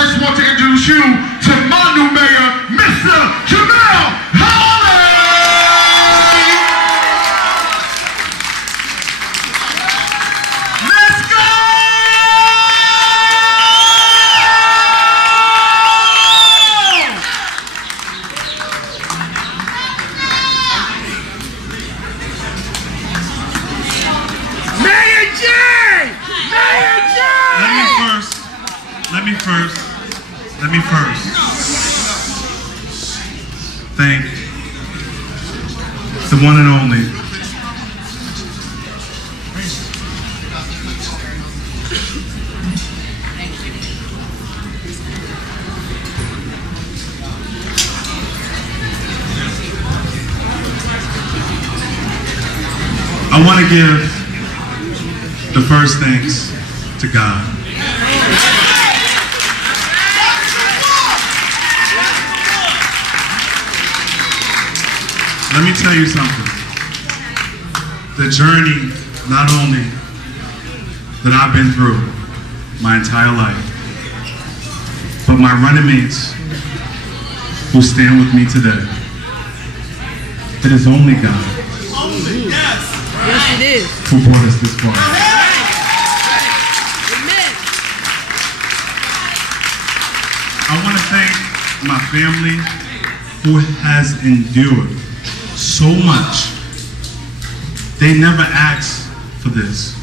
first want to introduce you to my new mayor, Mr. Holley! Let's go! Mayor J! Mayor J! Let me first thank the one and only I want to give the first thanks to God. Let me tell you something. The journey, not only that I've been through my entire life, but my running mates who stand with me today, it is only God Yes, it is. who brought us this far. Amen. I want to thank my family who has endured so much. They never asked for this.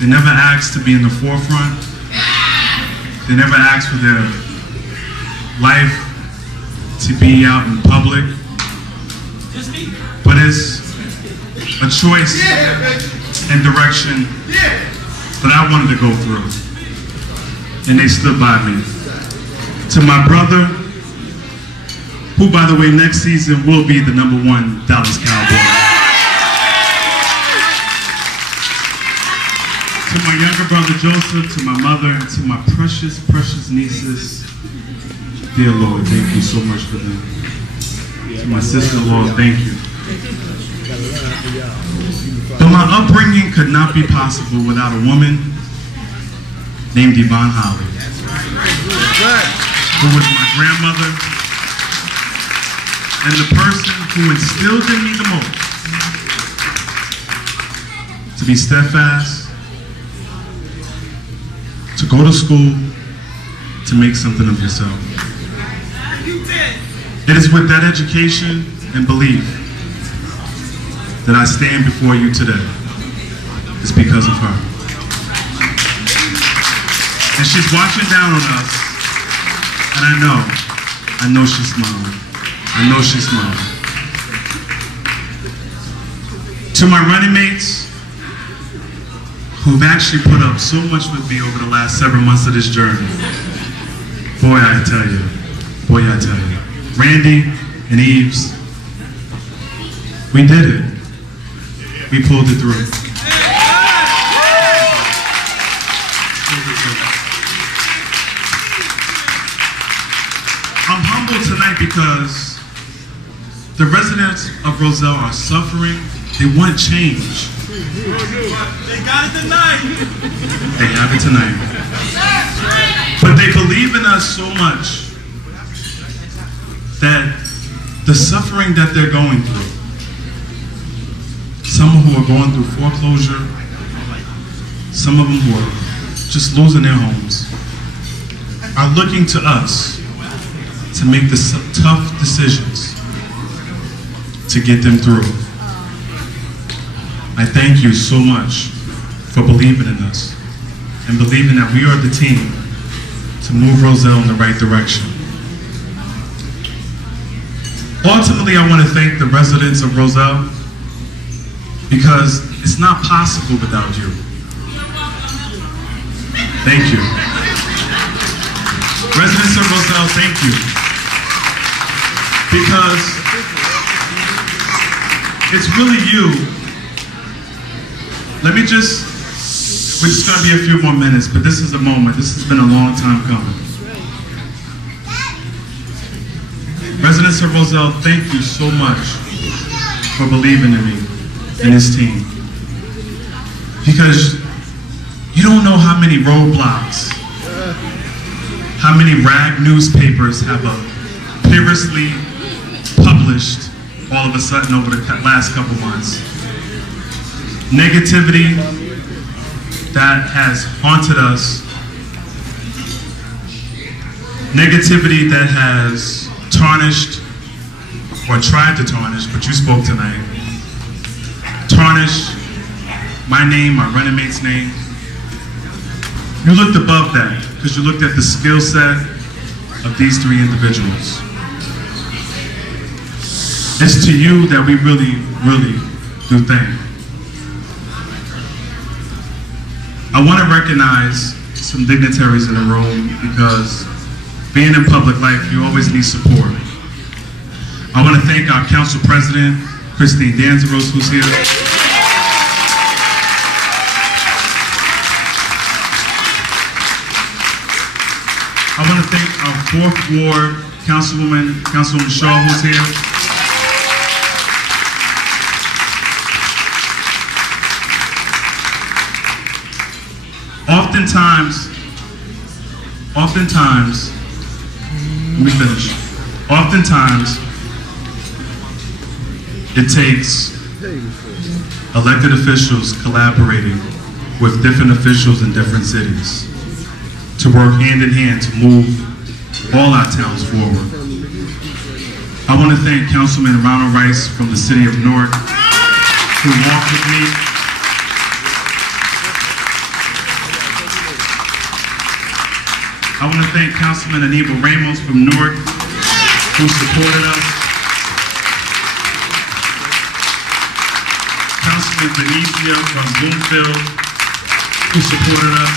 They never asked to be in the forefront. They never asked for their life to be out in public. But it's a choice and direction that I wanted to go through. And they stood by me. To my brother, who, by the way, next season will be the #1 Dallas Cowboy. To my younger brother Joseph, to my mother, and to my precious, precious nieces, dear Lord, thank you so much for them. To my sister-in-law, thank you. But my upbringing could not be possible without a woman named Yvonne Holley, who was my grandmother, and the person who instilled in me the most to be steadfast, to go to school, to make something of yourself. It is with that education and belief that I stand before you today. It's because of her. And she's watching down on us, and I know she's smiling. I know she's smiling. To my running mates, who've actually put up so much with me over the last several months of this journey, boy, I tell you. Randy and Eves, we did it. We pulled it through. I'm humbled tonight because the residents of Roselle are suffering. They want change. They got it tonight. They have it tonight. But they believe in us so much that the suffering that they're going through, some who are going through foreclosure, some of them who are just losing their homes, are looking to us to make the tough decisions to get them through. I thank you so much for believing in us and believing that we are the team to move Roselle in the right direction. Ultimately, I want to thank the residents of Roselle because it's not possible without you. Thank you. Residents of Roselle, thank you. Because it's really you. We're just going to be a few more minutes, but this is a moment. This has been a long time coming. Residents of Roselle, thank you so much for believing in me and this team. Because you don't know how many roadblocks How many rag newspapers have previously published all of a sudden over the last couple months? Negativity that has haunted us. Negativity that has tarnished, or tried to tarnish, but you spoke tonight. Tarnish my name, my running mate's name. You looked above that because you looked at the skill set of these three individuals. It's to you that we really, really do thank. I want to recognize some dignitaries in the room because being in public life, you always need support. I want to thank our council president, Christine Danzeros, who's here. I want to thank our 4th Ward Councilwoman Shaw, who's here. Oftentimes, let me finish. Oftentimes, it takes elected officials collaborating with different officials in different cities to work hand in hand to move all our towns forward. I want to thank Councilman Ronald Rice from the city of Newark, who walked with me. I want to thank Councilman Aníbal Ramos from Newark, who supported us. Councilman Benicia from Bloomfield, who supported us.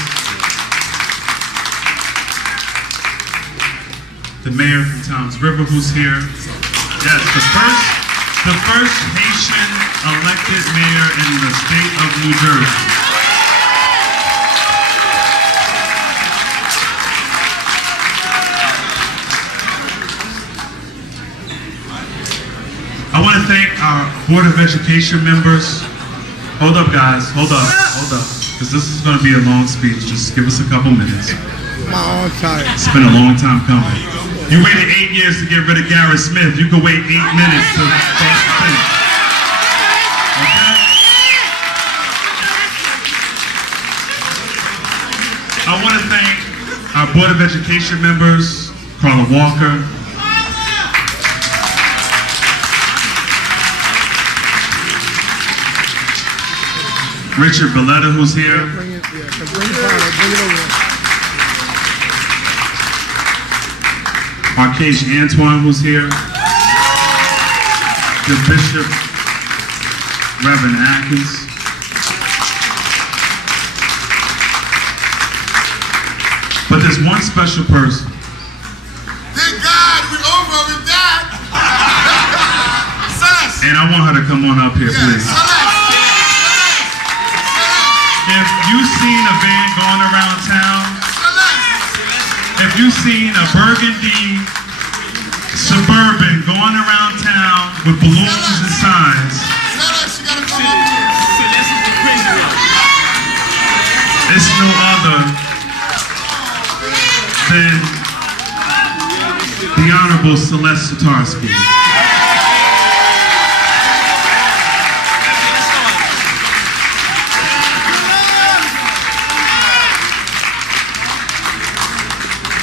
The mayor from Toms River, who's here. Yes, the first Haitian elected mayor in the state of New Jersey. I want to thank our Board of Education members. Hold up, guys. Hold up. Because this is going to be a long speech. Just give us a couple minutes. It's been a long time coming. You waited 8 years to get rid of Garrett Smith. You could wait 8 minutes to start the finish. Okay? I want to thank our Board of Education members, Carla Walker, Richard Belletta, who's here. Arcage Antoine, who's here. The Bishop, Reverend Atkins. But there's one special person. Thank God we're over with that. And I want her to come on up here, please. If you've seen a van going around town, if you've seen a burgundy Suburban going around town with balloons and signs, it's no other than the Honorable Celeste Satarsky.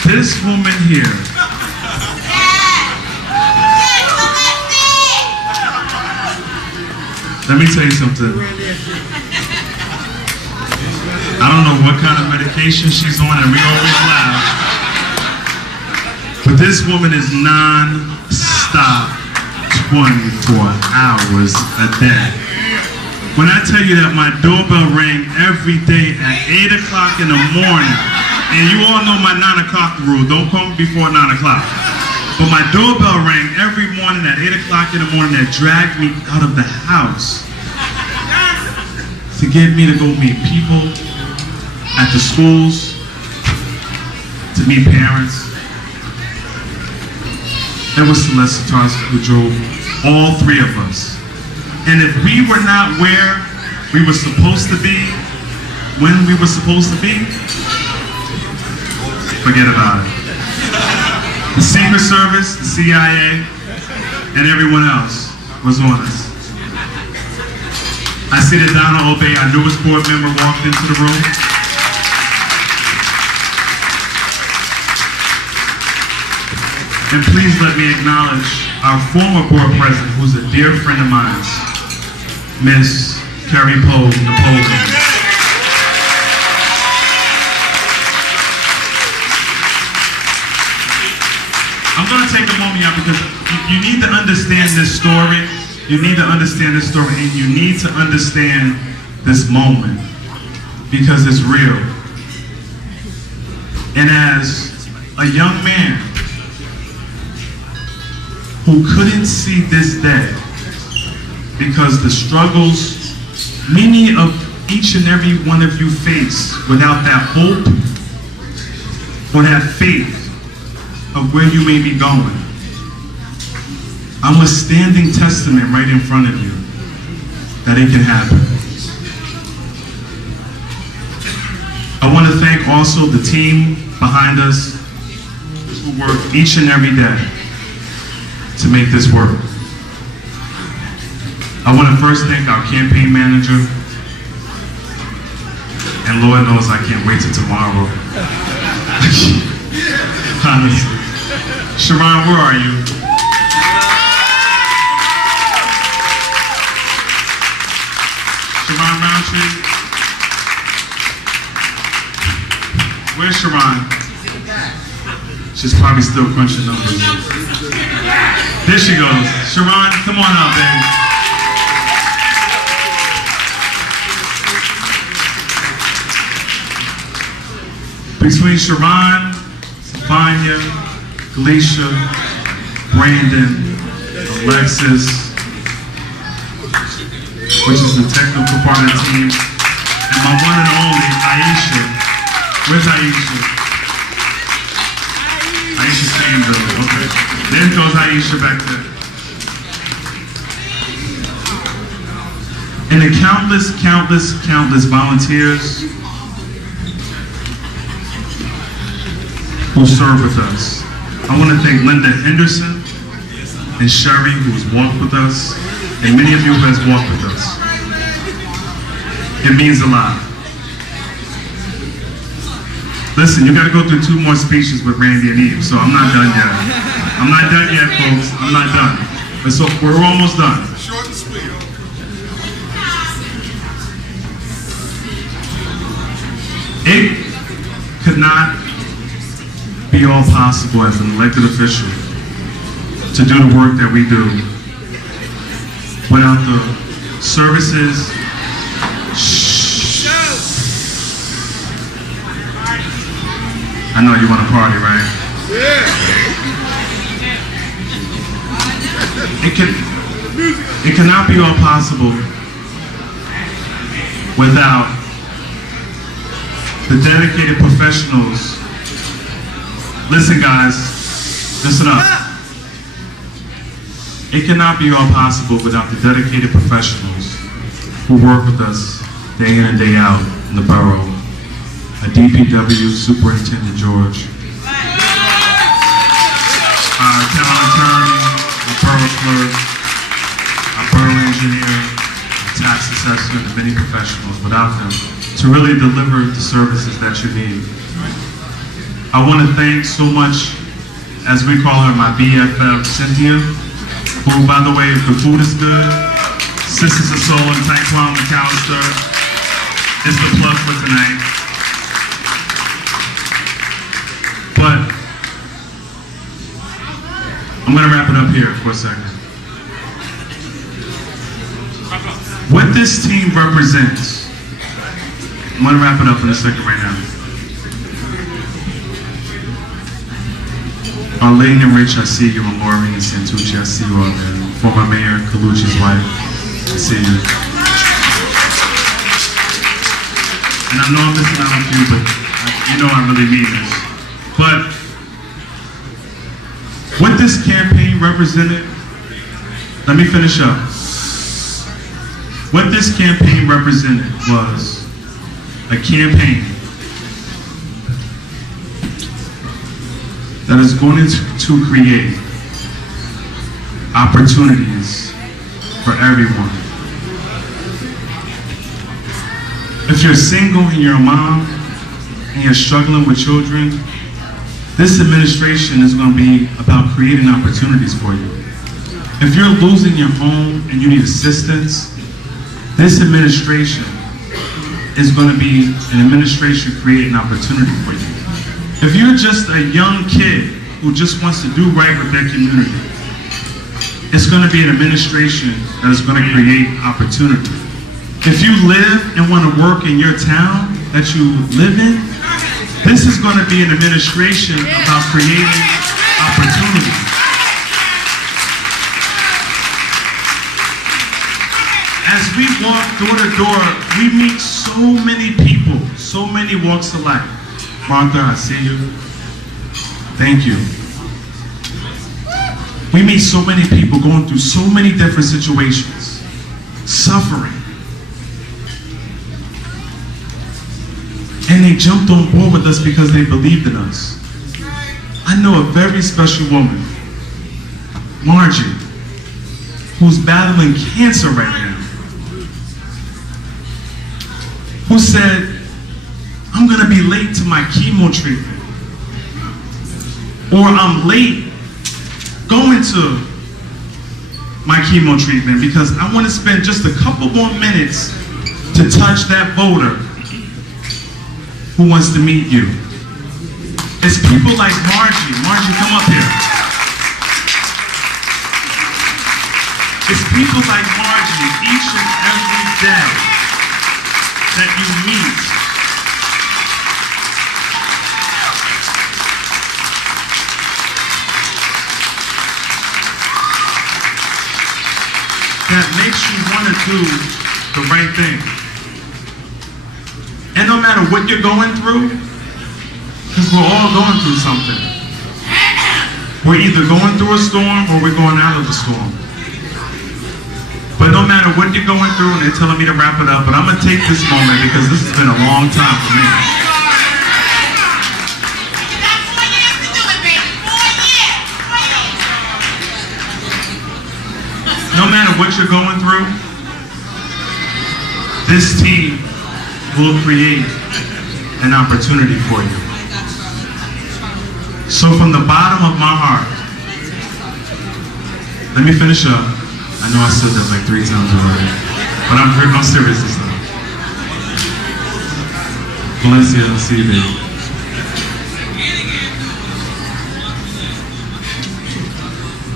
This woman here, let me tell you something. I don't know what kind of medication she's on, and we always laugh. But this woman is non-stop 24 hours a day. When I tell you that my doorbell rang every day at 8 o'clock in the morning, and you all know my 9 o'clock rule, don't call me before 9 o'clock. But my doorbell rang every morning at 8 o'clock in the morning that dragged me out of the house to get me to go meet people at the schools, to meet parents. It was Celeste Satarsky who drove all three of us. And if we were not where we were supposed to be, when we were supposed to be, forget about it. The Secret Service, the CIA, and everyone else was on us. I see that Donna Obey, our newest board member, walked into the room. And please let me acknowledge our former board president, who's a dear friend of mine, Miss Carrie Poe Napoleon. I'm going to take a moment, y'all, because you need to understand this story. You need to understand this story, and you need to understand this moment, because it's real. And as a young man who couldn't see this day, because the struggles many of each and every one of you face without that hope or that faith of where you may be going, I'm a standing testament right in front of you that it can happen. I want to thank also the team behind us who work each and every day to make this work. I want to first thank our campaign manager, and Lord knows I can't wait till tomorrow. Honestly. Sharon, where are you? Sharon Roundtree? Where's Sharon? She's probably still crunching numbers. There she goes. Sharon, come on out, baby. Between Sharon, Vanya, Galicia, Brandon, Alexis, which is the technical part of the team, and my one and only Aisha. Where's Aisha? Aisha Sandra. Okay. There goes Aisha back there. And the countless volunteers who serve with us. I want to thank Linda Henderson and Sherry, who has walked with us, and many of you who has walked with us. It means a lot. Listen, you got to go through 2 more speeches with Randy and Eve, so I'm not done yet. I'm not done yet, folks. I'm not done. But so we're almost done. Short and sweet. It could not be all possible as an elected official to do the work that we do without the services. I know you want to party, right? Yeah. It cannot be all possible without the dedicated professionals. Listen, guys, listen up. It cannot be all possible without the dedicated professionals who work with us day in and day out in the borough. A DPW Superintendent George, our town attorney, our borough clerk, our borough engineer, our tax assessor, and many professionals. Without them, to really deliver the services that you need. I want to thank so much, as we call her, my BFF, Cynthia, who, by the way, if the food is good, Sisters of Soul and Taekwondo McAllister is the plug for tonight. But I'm going to wrap it up here for a second. What this team represents, I'm going to wrap it up in a second right now. Arlene and Rich, I see you. And Maureen and Santucci, I see you all there. Former Mayor Colucci's wife, I see you. And I know I'm missing out on you, but you know I really mean this. But what this campaign represented, let me finish up. What this campaign represented was a campaign that is going to create opportunities for everyone. If you're single and you're a mom and you're struggling with children, this administration is going to be about creating opportunities for you. If you're losing your home and you need assistance, this administration is going to be an administration creating opportunity for you. If you're just a young kid who just wants to do right with their community, it's going to be an administration that is going to create opportunity. If you live and want to work in your town that you live in, this is going to be an administration about creating opportunity. As we walk door to door, we meet so many people, so many walks of life. Martha, I see you. Thank you. We meet so many people going through so many different situations, suffering. And they jumped on board with us because they believed in us. I know a very special woman, Margie, who's battling cancer right now, who said, I'm going to be late to my chemo treatment, or I'm late going to my chemo treatment because I want to spend just a couple more minutes to touch that voter who wants to meet you. It's people like Margie. Margie, come up here. It's people like Margie each and every day that you meet that makes you want to do the right thing. And no matter what you're going through, because we're all going through something. We're either going through a storm or we're going out of the storm. But no matter what you're going through, and they're telling me to wrap it up, but I'm going to take this moment because this has been a long time for me. No matter what you're going through, this team will create an opportunity for you. So from the bottom of my heart, let me finish up. I know I said that like 3 times already, but I'm serious this time. Valencia, I'll see you there.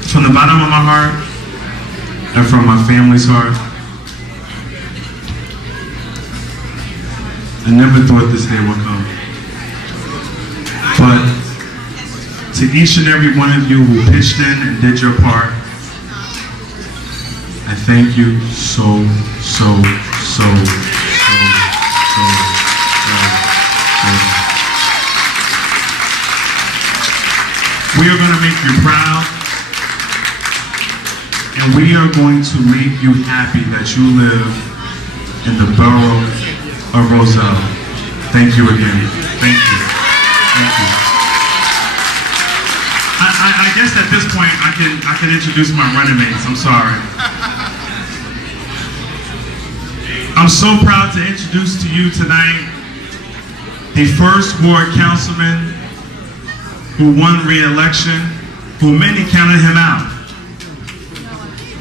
From the bottom of my heart, and from my family's heart, I never thought this day would come. But to each and every one of you who pitched in and did your part, I thank you so. We are going to make you proud, and we are going to make you happy that you live in the borough of Roselle. Thank you again. Thank you. Thank you. I guess at this point I can introduce my running mates. I'm sorry. I'm so proud to introduce to you tonight the first ward councilman who won re-election, who many counted him out.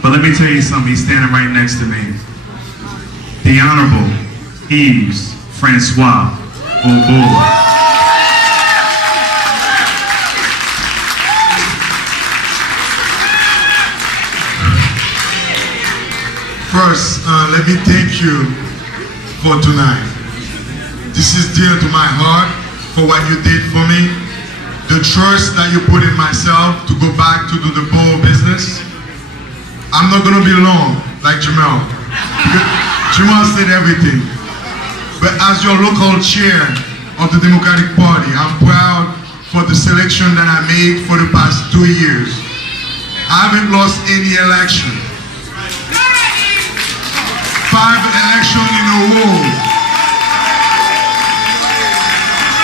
But let me tell you something, he's standing right next to me. The Honorable Yves Francois Bobo. First, let me thank you for tonight. This is dear to my heart for what you did for me. The trust that you put in myself to go back to do the borough business. I'm not going to be long like Jamel. Jamel said everything. But as your local chair of the Democratic Party, I'm proud for the selection that I made for the past 2 years. I haven't lost any election. 5 elections in a row.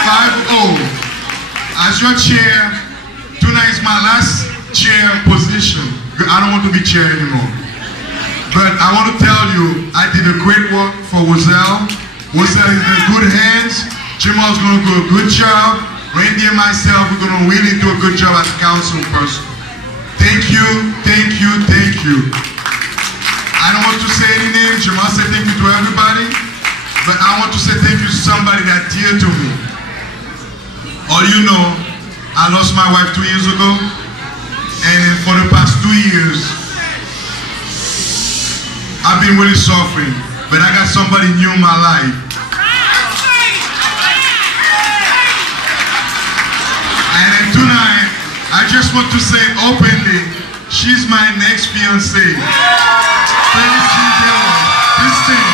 5-0. As your chair, tonight is my last chair position. I don't want to be chair anymore. But I want to tell you, I did a great work for Roselle. Roselle is in good hands. Jamal's going to do a good job. Randy and myself, we're going to really do a good job as council person. Thank you, thank you, thank you. I don't want to say any names. Jamal said thank you to everybody. But I want to say thank you to somebody that's dear to me. All you know, I lost my wife 2 years ago. And for the past 2 years, I've been really suffering, but I got somebody new in my life. And then tonight, I just want to say openly, she's my next fiancée. This thing.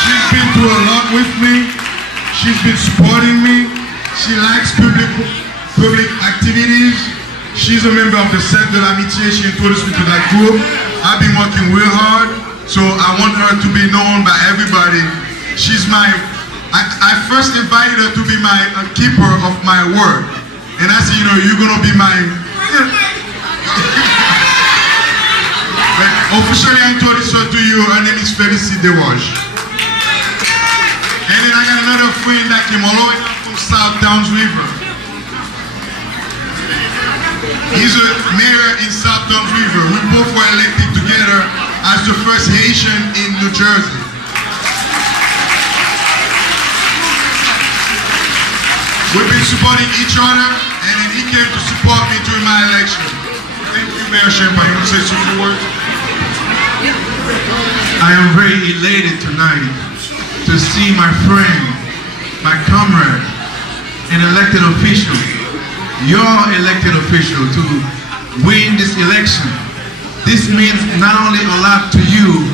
She's been through a lot with me. She's been supporting me. She likes public activities. She's a member of the Cercle de l'Amitié. She introduced me to that group. I've been working real hard, so I want her to be known by everybody. She's I first invited her to be a keeper of my word. And I said, you know, you're going to be my... But officially I introduced her to you. Her name is Felicity Dewage. And then I got another friend that came all the way down from South Downs River. He's a mayor in South Downs River. We both were elected together as the first Haitian in New Jersey. We've been supporting each other, and then he came to support me during my election. Thank you, Mayor Champagne. You want to say some few words? I am very elated tonight to see my friend, my comrade, an elected official, your elected official, to win this election. This means not only a lot to you,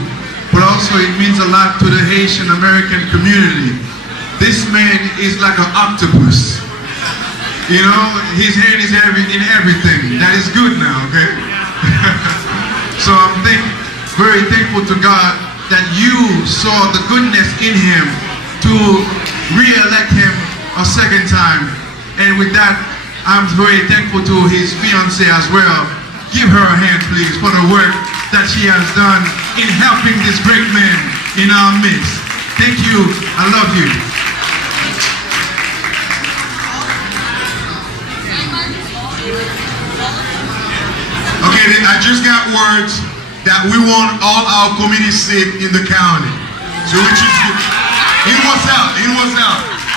but also it means a lot to the Haitian American community. This man is like an octopus. You know, his hand is in everything. That is good now, okay? So I'm very thankful to God that you saw the goodness in him to re-elect him a second time. And with that, I'm very thankful to his fiancée as well. Give her a hand, please, for the work that she has done in helping this great man in our midst. Thank you. I love you. Okay, I just got words that we want all our community seats in the county. So which is good. It was out.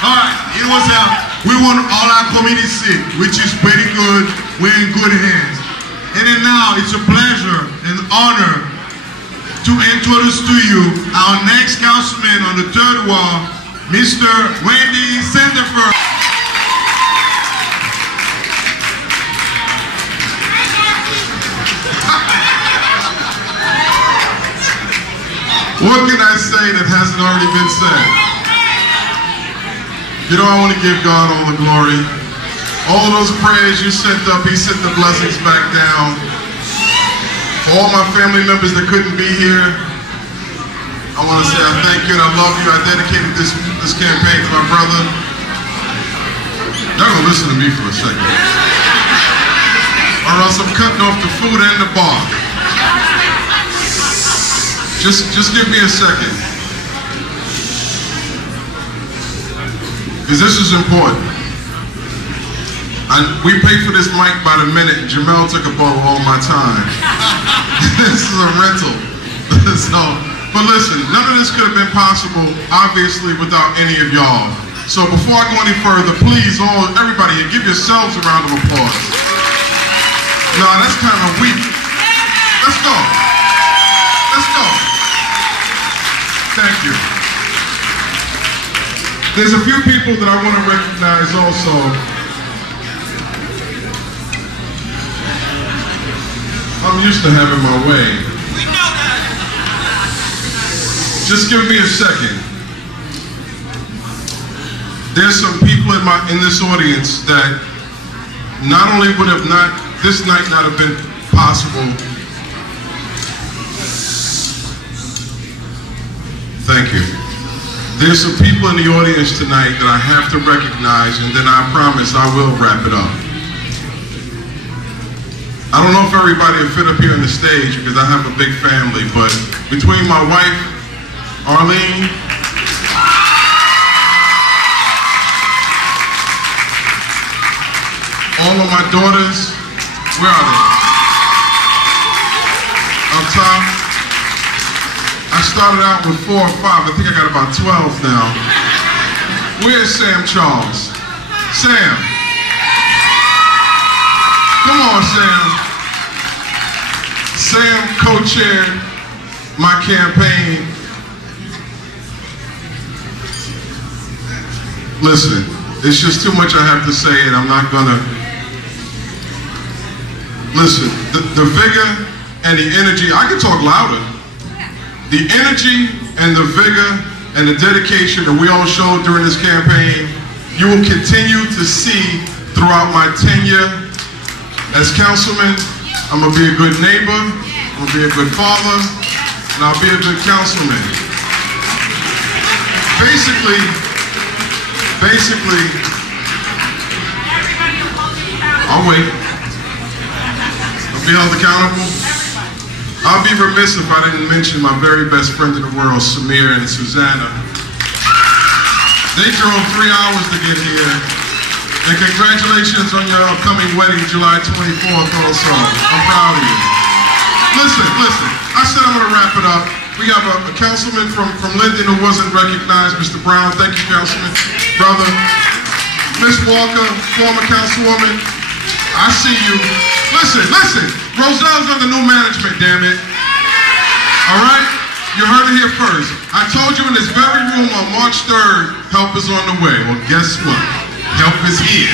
All right, it was out. We want all our community seats, which is pretty good. We're in good hands. And then now it's a pleasure and honor to introduce to you our next councilman on the 3rd ward, Mr. Randy Sandefur. What can I say that hasn't already been said? You know, I want to give God all the glory. All of those prayers you sent up, he sent the blessings back down. For all my family members that couldn't be here, I want to say I thank you and I love you. I dedicated this campaign to my brother. Y'all gonna listen to me for a second. Or else I'm cutting off the food and the bar. Just give me a second. Because this is important. We pay for this mic by the minute. Jamel took up all my time. This is a rental. But listen, none of this could have been possible, obviously, without any of y'all. So before I go any further, please, everybody, give yourselves a round of applause. No, that's kind of weak. Let's go. Let's go. Thank you. There's a few people that I want to recognize also. I'm used to having my way. We know that. Just give me a second. There's some people in this audience that not only would have this night not have been possible Thank you. There's some people in the audience tonight that I have to recognize, and then I promise I will wrap it up. I don't know if everybody will fit up here on the stage because I have a big family, but between my wife, Arlene, all of my daughters, where are they? Up top. I started out with 4 or 5. I think I got about 12 now. Where's Sam Charles? Sam. Come on, Sam. Sam co-chaired my campaign. Listen, it's just too much I have to say, and I'm not gonna. Listen, the vigor and the energy, I can talk louder. The energy and the vigor and the dedication that we all showed during this campaign, you will continue to see throughout my tenure as councilman. I'm gonna be a good neighbor, I'm gonna be a good father, and I'll be a good councilman. Basically, I'll wait. I'll be held accountable. I'll be remiss if I didn't mention my very best friend in the world, Samir and Susanna. They drove 3 hours to get here. And congratulations on your upcoming wedding, July 24th also. I'm proud of you. Listen. I said I'm gonna wrap it up. We have a councilman from Linden who wasn't recognized, Mr. Brown. Thank you, Councilman. Brother. Miss Walker, former councilwoman. I see you. Listen. Roselle's under new management, damn it. All right? You heard it here first. I told you in this very room on March 3rd, help is on the way. Well, guess what? Help is here.